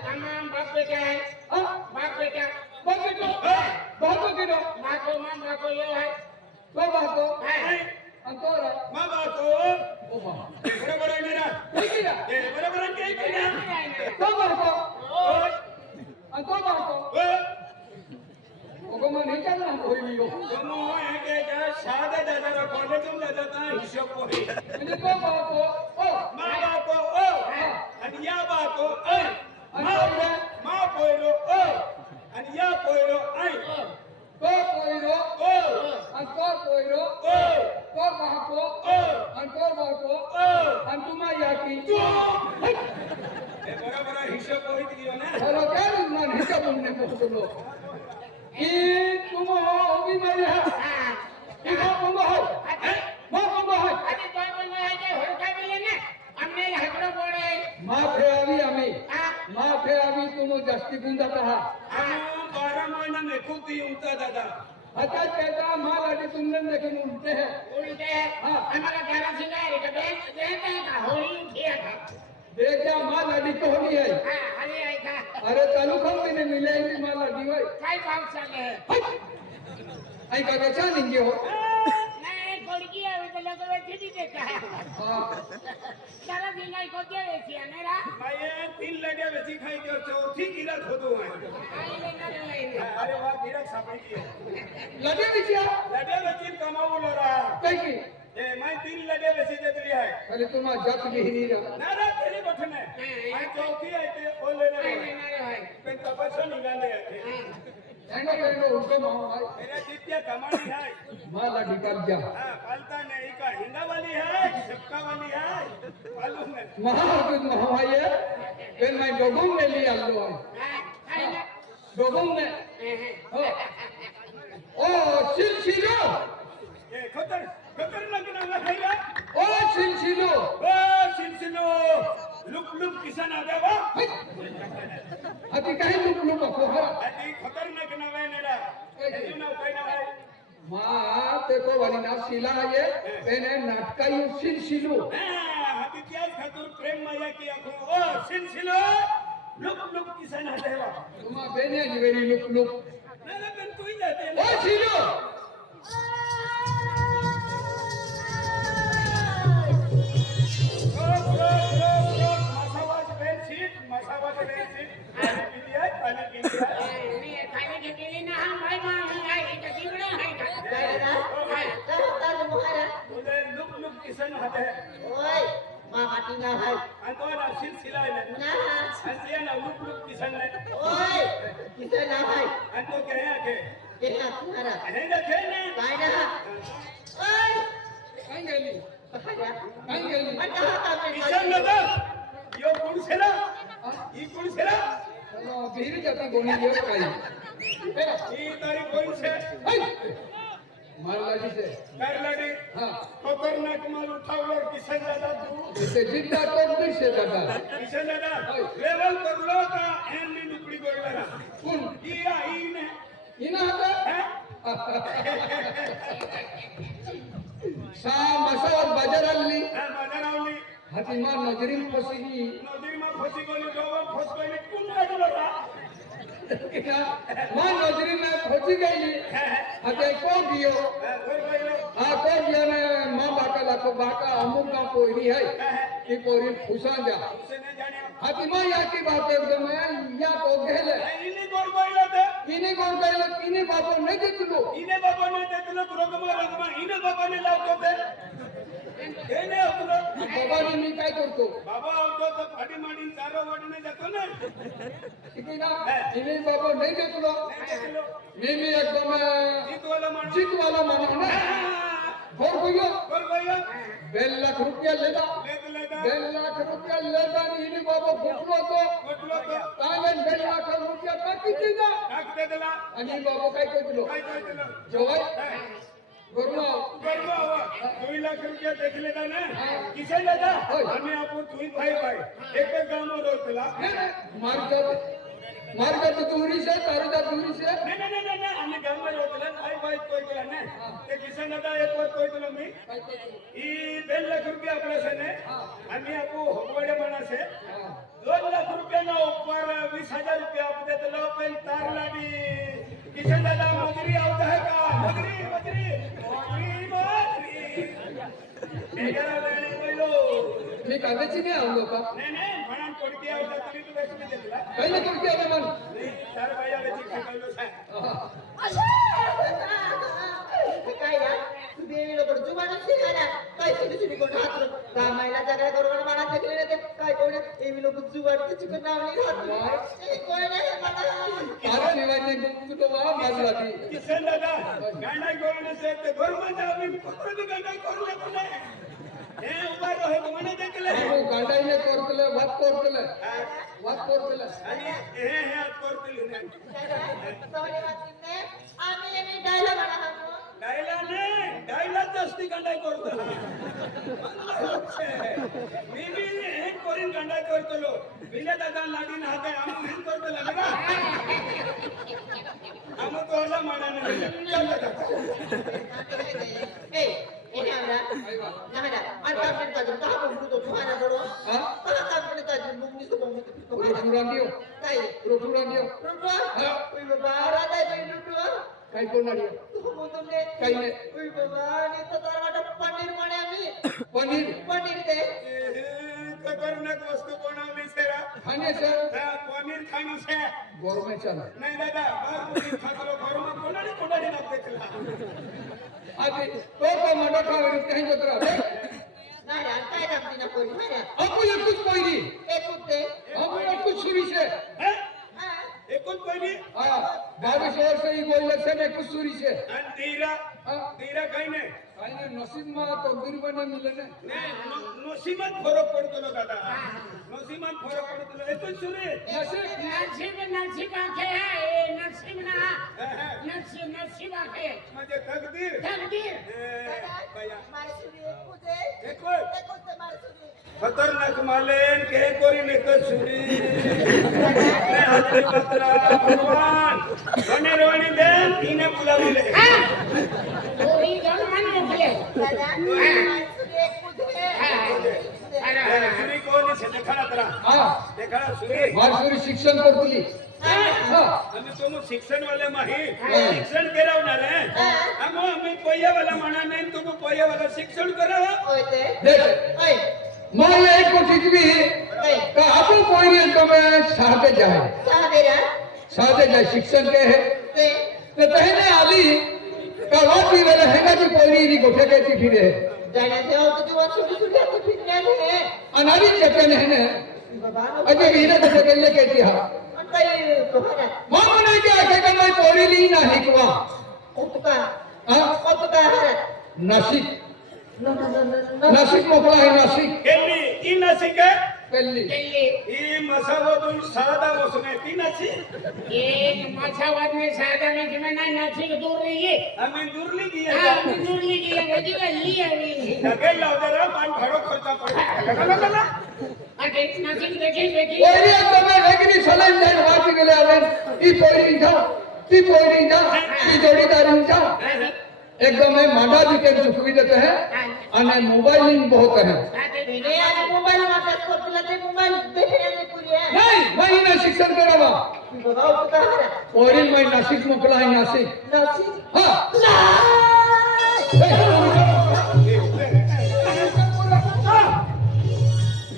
તમામ બાપ બેટા બાપ બેટા બગડો બગડો માકો માં માકો એ હોય તો બાકો અંતોરમાં બાકો ઓ બા બરાબર આઈ ના એ બરાબર કે કે ના તો બાકો અંતો બાકો Hacer de la condena de la taza y supo. Y de papa por oh, papa por oh, yapa por ah, mamá por por oh, papa por por oh, papa por por oh, papa por oh, oh, papa por oh, papa por oh, oh, papa por oh, oh, papa por oh, por oh, papa por oh, papa por oh, papa por oh, papa por oh, papa por oh, papa por oh, papa por por oh, papa por oh, papa por oh, माफ फेरावी आम्ही माफ फेरावी तुम्ही जास्ती गुंजात आहात बारा महिना नेखोती होता दादा आता त्याचा माल आणि तुमने देखील उलटे उलटे हमारा ग्यारह सिंह होली किया था देख जा माँ लाडी तो होनी है हाँ अरे आई था अरे चालू खाओ मैंने मिले ही नहीं माँ लाडी भाई काय भाव चाले है आई का क्या नहीं हो नहीं कोड़की है तो लोग वैसे भी देखा है हाँ सारा दिन आई को क्या वैसी है मेरा माये तीन लड्या वेची खाई गयो चौथी गिरक होतो आहे आई लेना नहीं अरे वा गिरक सापडी लगे बिचिया लड्या वेची कमावलो रा कहीं ए माय तीन लड्या वेची देतली आहे अरे तुम जत भी नहीं रहा। ना रा तेरी बठने माय चौथी आहे ते ओले आई रे लेना रे भाई। पण तपसो निघाले आहे एंगो एंगो उनको माँ भाई। मेरा जित्या कमानी आहे माँ लाडी जा हा पालता नाही का हिंगा वाली आहे सबका वाली आहे मालूम नाही महाकुद महाभाई है फिर मैं डोगुम ने लिया लो। हाँ ना डोगुम ने ओ ओ सिलसिलो ए खतर। आहे ओ सिलसिलो। ओ सिलसिलो। लुक लुक किसन आदेवा अति कहीं लुक लुक को हरा। आधी खतरनाक नाव आहे मेरा। त्याचं नाव काय नाव आहे माँ तेको वाली ना सिला ये मैंने नाटका यू सिलसिलो। हा, हाती त्याच खातूर प्रेम माया की आखो ओ सिलसिलो। लुक लुक किसन आदेवा तुम बेने जीवेरी लुक लुक नाही पण तूही जाते ओ. सिलो सीट. पाणी पिली आहे, पाणी पिली आहे. हा का लुक लुक किसन हाते आणि तो आहे ना आणि ना लुक लुक किसन नाही आणि तो काय आहे हे ना खेळ ना कहीं गेली कहीं गेली किसन नका यो कोण सेला ही कोण सेला चलो भीड़ जाता गोनी लियो कहीं ही तारी कोण से मारला जी से करलाडी हाँ खतरनाक माल उठावलो किसन दादा तू इसे जिंदा तो नहीं से दादा किसन दादा लेवल करलो का एनली नुकडी गोडला कौन ही आई ने इना आता हैं? सा मसावर बाजाराली हा, बाजारावली हातीमा नजरीन फसली नदीमा फसी गेली डोवर फस गेली कोण लागलो का मा नजरीन फसी गेली को गेलो हा को गियो ने माँ बाका लाको बाका अमुक का पोरी है, की पोरी फुसा जा। ने जाने या की बात एकदम है, या तो गेले इनी गोड गेलो ते किनी कोण गेलो किनी बापो नाही दिसलो इने बाबाने देतलो रोगमा रोगमा इने बाबाने लावतो ते बाबाने मी काय करतो? बाबा होतो तर फाडी माडी चारो वाडीने जातो ना. किती ना नाही मी मी एकदम जीतवाला माणूस. जीतवाला माणूस ना. फोर गयो वर गेलो बेल लाख रुपया लेता बेल लाख रुपया लेता आणि हिने बाबा फुटलो तो म्हटलो तो तांगन बेल लाख रुपया का किती ना. टाक देतला आणि बाबा काय करतो? काय दिलं जेवाय? गरमा बरोबर हवा दुई लाख रुपया देखले का ना किसे दादा होय. आम्ही आपण तुही भाई भाई एकच गावावर होतला मार्ग मार्ग तो दूरी से तारदा दूरी से नाही नाही नाही नाही आम्ही गाममध्ये होतलं आई बाईक कोयतला ना ते किसन दादा एक वर कोयतलो मी काय करतो? ही दोन लाख रुपये आपल्या सने हा. आम्ही आपू होगवडे माणस आहे हा. दोन लाख रुपयाना ઉપર વીસ હજાર રૂપિયા આપી દે તો પેન તાર લાડી કિશન દાદા મજરી આવતા હે કા મજરી મજરી મજરી મજરી మీకు అవ్వచ్చినే అవును ఒక కైన కొడుకు అవ్వమని देवीला पडतो मला शिकायला काय शिकू এগুলো বুঝু আর কিছু করে নাম নি হাত এই কই না হে বাবা আর নিলাইতে কিছু তো বাবা বাজলা দি কিসেন দাদা গানা করনে সে তে গরমা না আমি পুত্র দি গানা করলে বলে ए उभा रहे तुम्हाने देखले गांडाई ने करतले वात करतले वात करतले आणि हे हे आत करतले नाही आम्ही डायलॉग आणा গাইলা নেই গাইলা জাস্তি গান্ডাই করতলো মিমি হেন করিন গান্ডাই করতলো বিলে দাদা লাগি না হাতে আমি হেন করতলো না আমি তো আল্লাহ মানা না চলো দাদা এই ini ada, nah ada, ada kan tajam tahu butuh tuhan ada loh, ada kan tajam bumi sebelum itu. Ruduran dia, tay, ruduran dia, ruduran, ruduran, ada tay ruduran, tay pun ada. கையில பன்னீர் மனைவி பன்னீர் பண்ணிட்டு खतरनाक वस्तू बनवली सेरा खाणे sir paneer खाणू से गरमे चला नाही दादा बाकी खातो गरम कोणाने कोणाने नाते केला आधी तो काय मोठा खावे काही जत्रा नाही आता जामती ना कोणी नाही अबू एकच पहिली एकच ते अबू एकच सुरीशे एकूण पहिली? बावीस वर्ष ही गोल लक्षण एकूण सुरीचे आणि तेरा? तेरा काही नाही. आणि नसीब मा तकदीर पण मिळलं नाही. नसीबच फरक पडतो ना दादा. मन फरक पडतलो ए पण सुरे नशीब नशीब नशीब आखे है। ए नशीब ना। नशीब नशीब आखे। म्हणजे तकदीर तकदीर मारे सुरे कुजे एको एको तो ते मारे सुरे खतरनाक मालेन के कोरी ने कसुरी ने हाते पत्रा भगवान। बने रोने दे तीने बुलावले हाँ। कोई जन मन मोकले। दादा हाँ। मारे सुरे कुजे हाँ। वर्ष देखाडा तर। हा। देखाडा सुरे वारसुरी शिक्षण करतली हाँ। हाँ। आम्ही तुम शिक्षण वाले माही। हाँ। शिक्षण करवणार आहे आम्ही आम्ही पोया वाला म्हणा नाही तुम पोया वाला शिक्षण करा। होय ते। मैं एक कोटी की भी का आप तो कोई नहीं तो मैं साथे जाए साथे जाए शिक्षण के है। तो तहने आली का वाटी वेला हेंगाची पोयरी नी गोठे केती फिरे जाण्याचे होते तेव्हा सुरी सुरी हाती फिरण्याने अनारी चकन है? ने बाबा अजे वीरे गोठे केले केती हा। माँ मने के आके का मैं पोरी ली ना हिकवा उतका हा? उतका हरा नाशिक न न न न। न नाशिक मोकळा आहे పెళ్లి ఈ మసావదులు సాదా उसमें की नची एक मसावद में सादा नच में ना नची दूर रही है? हमें दूर ली गई है। हाँ, हमें दूर ली गई है वजी वल्ली है लगे लाओ जरा पान भाड़ो खर्चा पड़े। लगा लगा लगा अरे नची देखी देखी ओरी अंदर में लेकिन सलाम जान वाच गेले आले ई पोरी इंठा ती पोरी इंठा ती जोडीदार इंठा એકદમ એ માડા જી કેમ ચૂકવી દેતે હે અને મોબાઈલ ની બહુ કરે ને આ મોબાઈલ માં વાત કરતલા તે મોબાઈલ બેઠેને પૂરી નહીં ભાઈ ને શિક્ષણ કરાવા બોલાવ તો તારે ઓરી મે નાસિક મોકલાય નાસિક નાસિક હા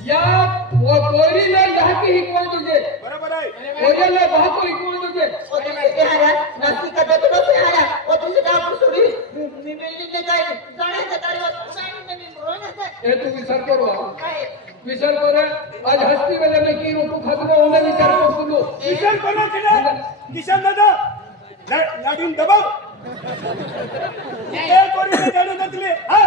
યા વો કોરી ને જાકી હિકવા દીજે બરાબર હે કોરી ને બહુ હિકવા बिल्डिंग और मैं ते हारा नसी का तो तो ते हारा और तुझे दाम सुरी मी बिल्डिंग ने काय जाणे का तारे वाच सांगितलं मी म्हणून हे तू विचार करू काय विचार कर आज हस्ती वेळे मी की रोटू खातो होणे विचार करतो तू विचार कोणा केला किशन दादा लाडून दबाव ये कोणी जाणून नसले हा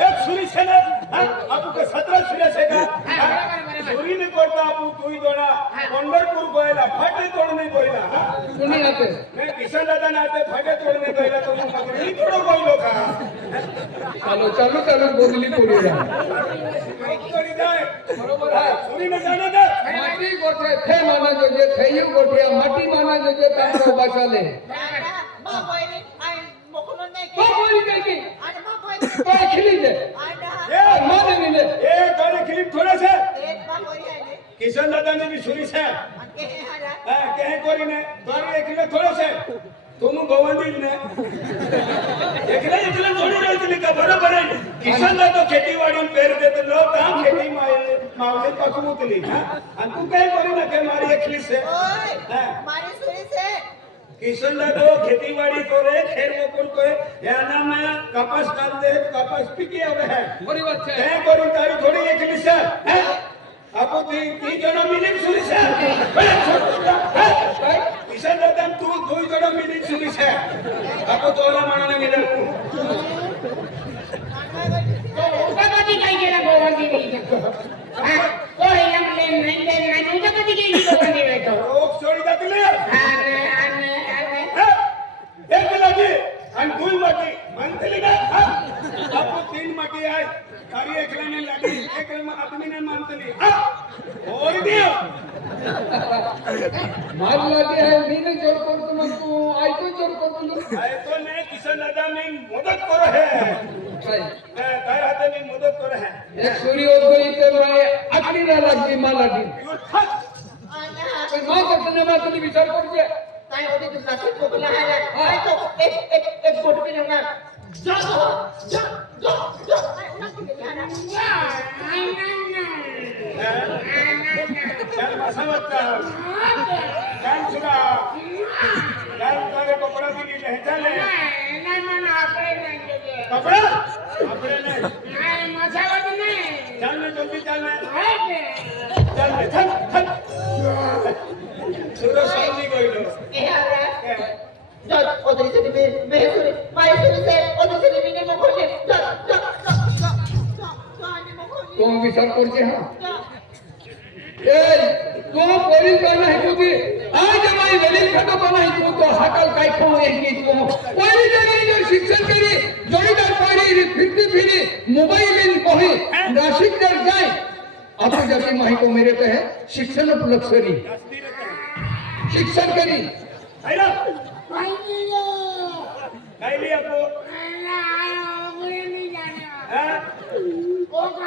एक सुरी सेना हा आपको 17 सुरी सेना ચોરી કરતા આપું તું જોડા પંઢરપુર ગયેલા ફાટે તોડને ગયેલા કોની હાથે મેં કિશન દાદા ના હાથે ફાટે તોડને ગયેલા તો હું પકડી થોડો ગયેલો કા ચાલો ચાલો ચાલો બોગલી પૂરી જાય બરોબર હા ચોરી ન જાણે દે માટી ગોઠે થે માના જોજે થયું ગોઠે માટી માના જોજે તારો બાસાલે બા ભાઈ આઈ મોકલો નહીં કે બોલી ગઈ કે આ બા ભાઈ ખીલી દે આ મને મિલે એ તારે ખીલી થોડા છે એક માં કોઈ હે ને કિશન દાદાની બી સુરી છે અને કે હારા હા કહે કરીને તારે એકલે થોડો છે તું ગોવંદી જ ને એકલે એકલે થોડી રહેતી કે બરોબર હે કિશન દાદો ખેતીવાડી પેર દે તો લો કામ ખેતી માં માવલી પકવું ઉતલી હા અને તું કઈ કરીને કે મારી એકલી છે ઓય હા મારી સુરી છે કિશન દાદો ખેતીવાડી કરે ખેર મકુર કરે એનામાં કપાસ કાઢ દે કપાસ પીકી આવે હે ખરી વાત છે તે કરી તારી થોડી એકલી છે હે আপু তুই তিন জন মিলে শুনিছে কিসের দাম তুই দুই জন মিলে শুনিছে আপু তোলা মানা গেলে। Thank you. आणि तू मटे म्हणतली का बापू तीन मटे आहे तारी एकल्याने लागली एक आदमी नाही मानतली और देव माझी लागे आहे मी नाही ज़ोर करतो मग तू ऐकून तो ज़ोर करतो ऐकतो नाही किशन दादा मी मदत करो है। काय हाता मी मदत करो है। एक सूर्य उदय इथे माय अग्नी ना लागली मला दिन पण माझं धन्यवाद तुम्ही विचार करते नाही होती दुसराची खोकला आहे नाही तो एक एक एक गोट भी लेऊन जा जा जा जा जा कपड़ा कपड़े नहीं मसावट नहीं चल जल्दी चल 어디서 님이 매수리 마이수리세 어디서 님이 님 먹었니 तो विचार करते हा तो पोलीस गाणं ऐकू दे आज माई वडील खाता पण ऐकू तो हा काल काय खाऊ एक तो पहिली जगह जर शिक्षण केली जोडीदार पाहिली फिरती फिरी मोबाईल इन पाहि नाशिक जर जाय आपण जशी माहिती मेरे तो है शिक्षण उपलब्ध करी शिक्षण करी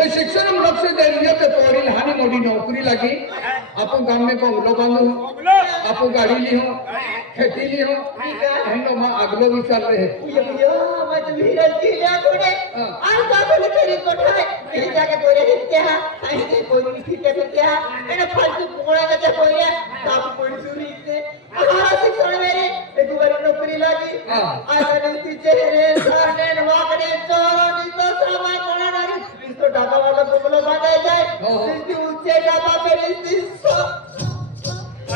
ते शिक्षण उपलक्ष दे ते तोरी हानि मोटी नौकरी लगी. आपको गाँव में बंगलो बांधो. आपको गाड़ी ली हो खेती ली हो हम लोग माँ अगलो भी चल रहे हैं ये मत भीरल की जा कोने आज का बोले तेरी कोठाए कहीं जाके तोरे हिलते हैं ऐसे कोई नहीं फिरते फिरते हैं मैंने फालतू कोड़ा का कोई है आप कोई सुनी से हमारा शिक्षण मेरे एक बार नौकरी लगी। आज नहीं चेहरे सामने वाकड़े चोरों नी तो सामान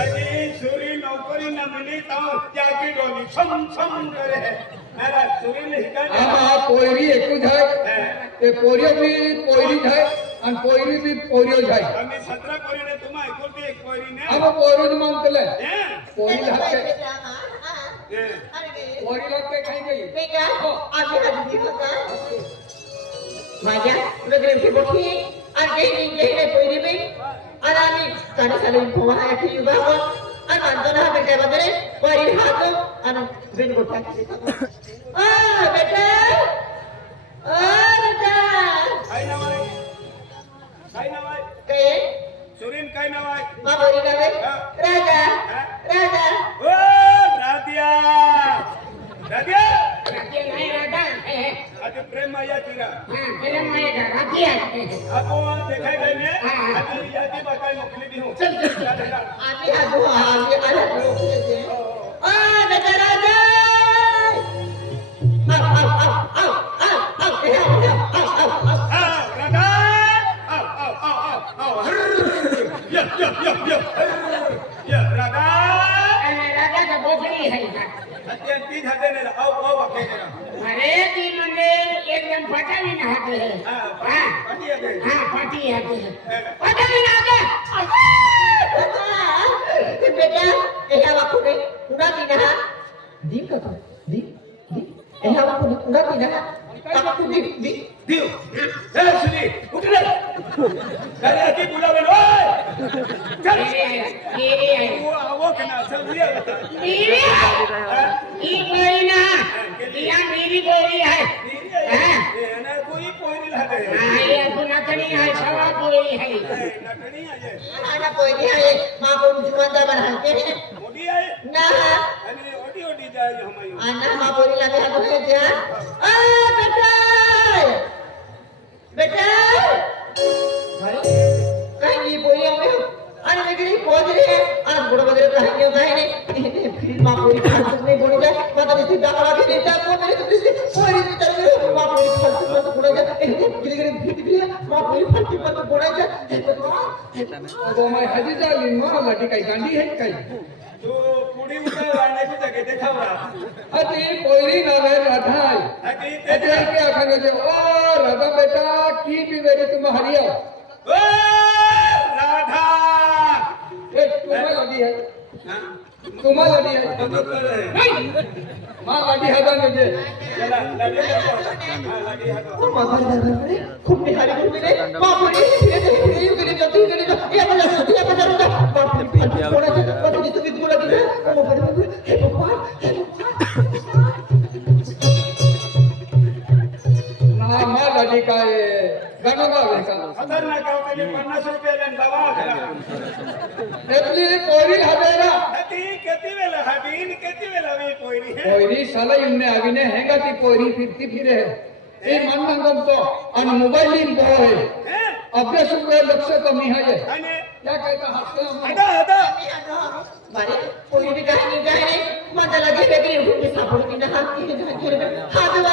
अरे सूरी नौकरी न मिली तो की डोली छम छम करे. मेरा सूरी नहीं कर हां पोरी एकू जाय ते पोरी भी पोरी जाय आणि पोरी बी पोरी जाय आम्ही 17 पोरीने तुम्हा एकुलती एक पोरीने. अब पोरी म्हणतले पोरी लागते पोरी लागते काही. काही मी का? हो. आम्ही हद्दी होता माझ्या वेगळे मोठी. आणि घेणे घेणे पहिली बाई आणि आम्ही साडे साडे पोहायची विभाग आणि मानतो ना बेटा वगैरे वारी राहतो आणि बिन गोठा बेटा काय नाव आहे काय नाव आहे काय सुरेन काय नाव आहे बाबा राजा राजा ओ राधिया అది ప్రేమయ్య తీరా ప్రేమయ్య రాతి आपको देखा गए मैं अभी यदि बताए मुकली भी हूँ चल चल आगे आगो आगे वाला लोग के आ बेचारा दे आ आ आ आ आ आ आ राधा आ आ आ आ या या या या या राधा अरे राधा का बोझड़ी है अत्यंत तीन हदेने आओ आओ अकेले अरे तीन पटवी नहाते हैं हाँ हाँ पार्टी आते हैं। पटवी नहाते हैं बेटा यह बापू ने पूरा दिन नहा दिन का दिन दिन यह बापू ने पूरा दिन नहा इतना तो बोला जाए इतना तो मैं हजी जा ली मां लटी कई गांडी है कई तो पूरी उठा वाने को जगह देखा रहा अजी कोई ना ले राधाई अजी तेरे के आखन जे ओ राधा बेटा की भी मेरी तुम हरिया ओ राधा एक तुम्हें लगी है हां तुम्हा लगी है तो कर है मां लगी है दाने जे चला लगे हां लगे हां मां बोली खूब निहारी खूब मिले मां बोली धीरे धीरे धीरे धीरे जाती धीरे जाती ये बजा ये बजा बाप रे फालतू बोला जाए पता नहीं तू बोला कि ओ बड़े हे भगवान हे भगवान ना मां लगी काय गाणं गावे का खतरनाक गावतेले पोरी साला इन्हें अभी ने हैंगा कि पोरी फिरती फिरे ये मन मंगल तो अन मोबाइल इन बहुत है। अपने सुबह लक्ष्य कमी है क्या कहता हाथ का हाथ हाथ बारे कोई भी कहीं नहीं जाए नहीं। मत बेकरी उठ के साफ़ करके ना हाथ की हाथ वाला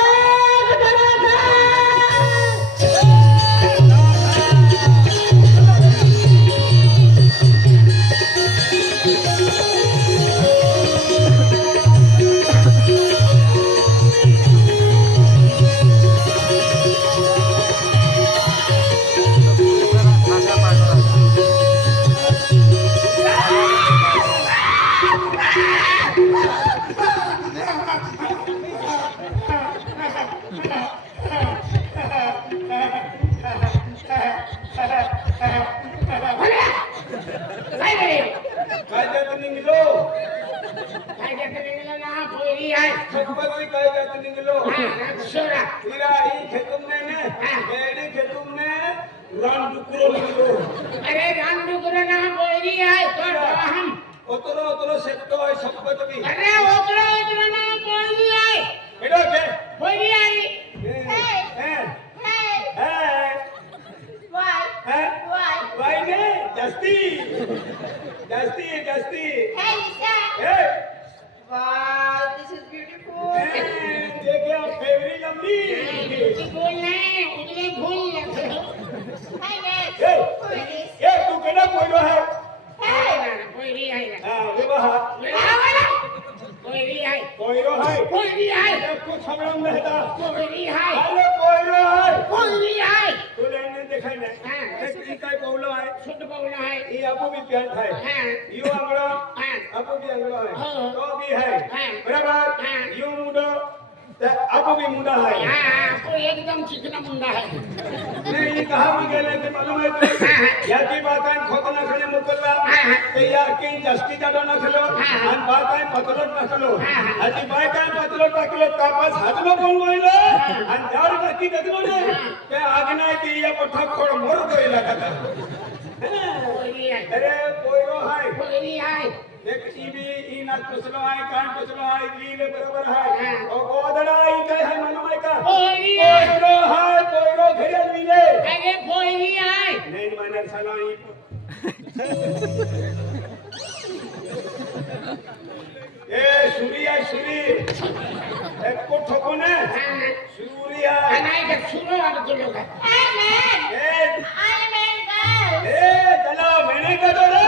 आह बता ना Festinha, तो भी है बराबर यू मुंडो अब भी मुंडा है आपको एकदम चिकना मुंडा है. नहीं कहा भी गेले ते मालूम है तुला याची बात आहे खोत नसले मुकल्ला ते या किंग जास्ती जाडो नसलो आणि बात आहे पतलोट नसलो याची बाय काय पतलोट टाकलो तापास हातलो कोण वळलो आणि जाड टाकी दगलो ने ते आगना ती या मोठा खोड मोर गईला का अरे पोयरो हाय पोयरी हाय એક ટીવી ઈ ના કુસલો આય કાન કુસલો આય ગીલે બરોબર હાય ઓ ગોદડા ઈ કઈ હે મનો માય કા ઓઈ ઓઈરો હાય કોઈરો ઘરે મિલે આગે કોઈ ની આય નહીં મને સલો ઈ এ সুরিয়া সুরি এক কো ঠকনে সুরিয়া নাই কে সুরো আর তো লোক আই মেন এ আই মেন গো এ চলো মেনে কা দরে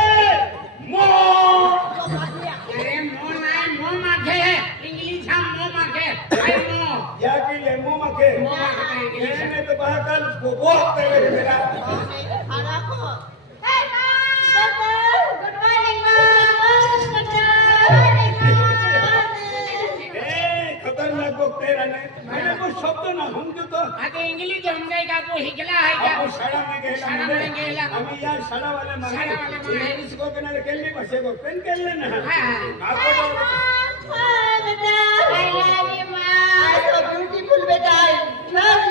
बघते राणे मैंने कुछ शब्द ना समजू तो आता इंग्लिश समजायचा तू हिकला आहे आपण का शाळा में गेला शाळामध्ये गेला. आम्ही या शाळा वाले मागे शाळावाले मागे. इंग्लिश को किनारे केली भाषे को पेन केले ना हा. आपण ब्यूटीफुल बेटा लव यू बेटा आय लव यू हे दाखवलं ना काय ना आय लव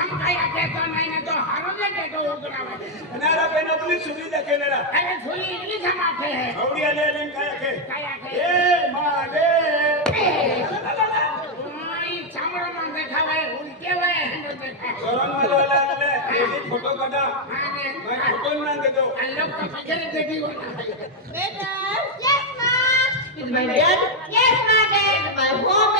ચમકાયા કેતો નહીં ને તો હારો ને કેતો ઉગરાવે નારા બેન અતલી સુની દેખે નારા અરે સુની ઇલી જમા છે હવડિયા લે લે કાયા કે. કાયા કે. એ મા લે મારી ચામડામાં દેખાવાય ઉલકેવાય હેનો દેખાય સોરંગ વાળા લે લે ફોટો કડા હા ને ફોટો ના દેતો અલ્લો પગરે દેખી ઓના બેટા યસ મા. ઇઝ માય ડેડ યસ મા. ડેડ માય હોમ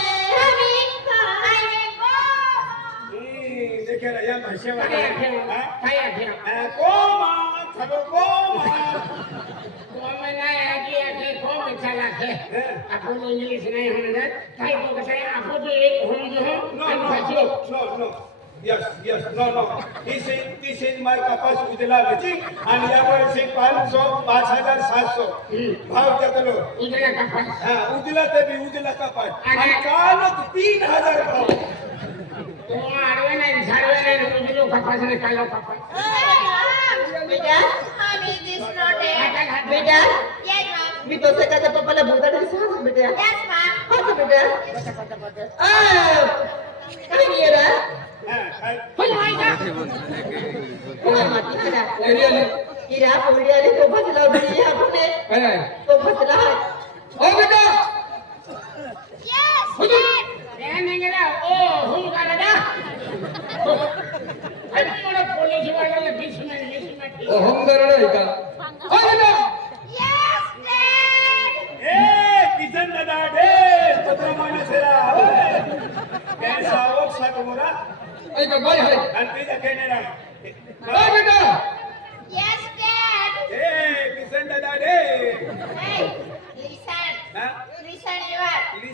या भाषे काय आहे हाँ काय कोमा कोमा। नाही आजी आहे कोम चला के आपण इंग्लिश नाही म्हणत काय तो कसं आहे आपण तो एक होऊन no, no, no. Yes, yes, no, no. This is this is my kapas उजला बेची आणि यावर से 500 5700 भाव त्यातलो उजला कपास हा उजला ते उजला कपास आणि कालच 3000 भाव तो आडवे नाही झाडवे नाही उजलो कपास नाही कालो बेटा मी तो से कहता पप्पाला बोलता तरी सांग बेटा हाँ बेटा काय नाही रे पण नाही का कोणा माती करा इरा पोरी आले तो बदला उडी आपने तो बदला ओ बेटा ए नेंगरा ओ हुन काला अरे मोड़ा पोलीस वाला बीच में बीच में ओ हम करणे आहे का ओ बेटा ए किशन दादा डे पत्र माने सेरा कैसा वक्सा तुमरा ऐका बाय हाय आणि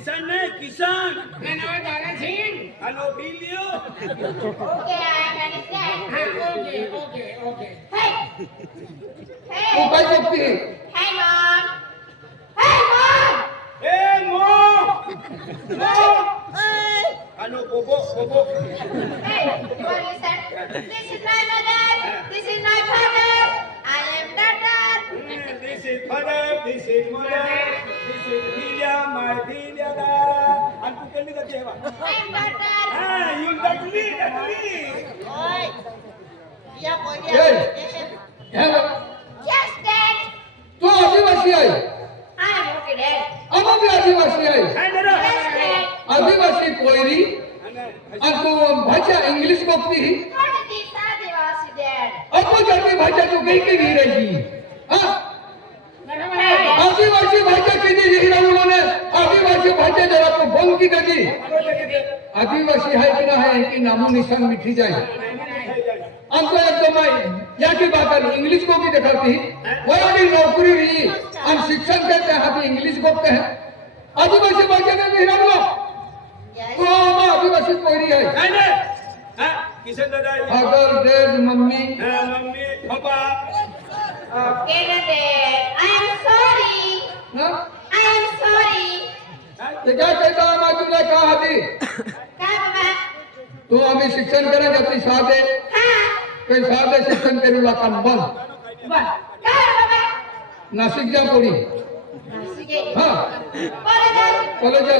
Kisan ne, Kisan. My name is Dara Singh. Hello, Bilio. okay, I am Okay, okay, okay. Hey. Hey. Upa Hey, Mom. Hey, Mom. Hey, Mom. Mom. Hello, Bobo, Bobo. Hey, you are This is my mother. This is my father. I am Dada. Bilya, my Bilya Dara. आणि तू केली का तेव्हा हा you डटली डटली या पोरी ए ह्या बघ. तू आदिवासी आहे. आम्ही बी आदिवासी आहे. काय जरा आदिवासी पोयरी आणि तू भाषा इंग्लिश बघती अप्पू जाती भाषा तू काही काही रही हा? है भाषा किती लिही ना उन्होंने? आदिवासी भाषा जरा तो बंद की गई आदिवासी है कि ना है कि नामो निशान मिठी जाए हमको एक तो मैं या की बात है इंग्लिश को भी दिखाती? वहाँ भी नौकरी हुई. हम शिक्षण करते हैं अभी इंग्लिश बोलते हैं आदिवासी भाषा में भी रहो तो आदिवासी कोई है हा दादा father dad mummy. Mummy papa ना आई एम सॉरी ते काय काय आम्हा तुला का हाती काय बाबा? तू आम्ही शिक्षण करत होती साधे काही साधे शिक्षण करू लागा बन बन काय बाबा? नाशिक जा कोणी हा। कॉलेज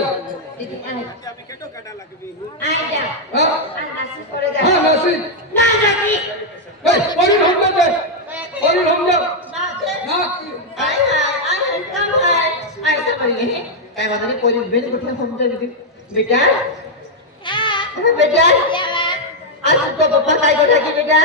हा। नाशिक ना कोणी थांबतात कोणी थांबतात ना ऐसे पहिले काय म्हणतात पोलीस बेल कुठला समजेल बेटा बेटा आज तुझा पप्पा काय करायचे बेटा